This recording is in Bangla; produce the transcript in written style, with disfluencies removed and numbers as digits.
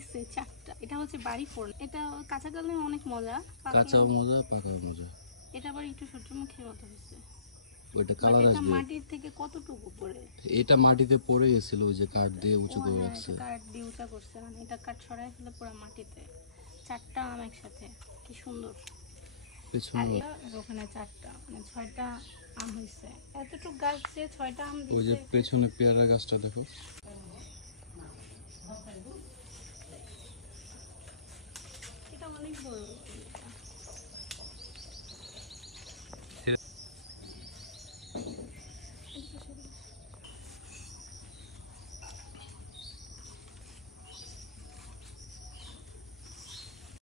দিচ্ছে চারটা। এটা হচ্ছে বাড়ি ফল। এটা কাঁচা কালে অনেক মজা, কাঁচাও মজা পাকাও মজা। এটা আবার একটু সূর্যমুখীর মতো হয়েছে। ওইটা কালার আসবে। মাটির থেকে কতটুকু পড়ে? এটা মাটিতে পড়ে গেছিল, ওই যে কাঠ দিয়ে উঁচু করে রাখছে। কাঠ দিয়ে উঁচা করছে, মানে এটা কাঠ ছড়াই ফেলে পুরো মাটিতে। চারটা আম একসাথে, কি সুন্দর। পেছনে ওখানে চারটা, মানে 6টা আম হয়েছে। এতটুকু গাছে 6টা আম দিয়েছে। ওই যে পেছনে পেয়ারা গাছটা দেখো, এটা অনেক বড়।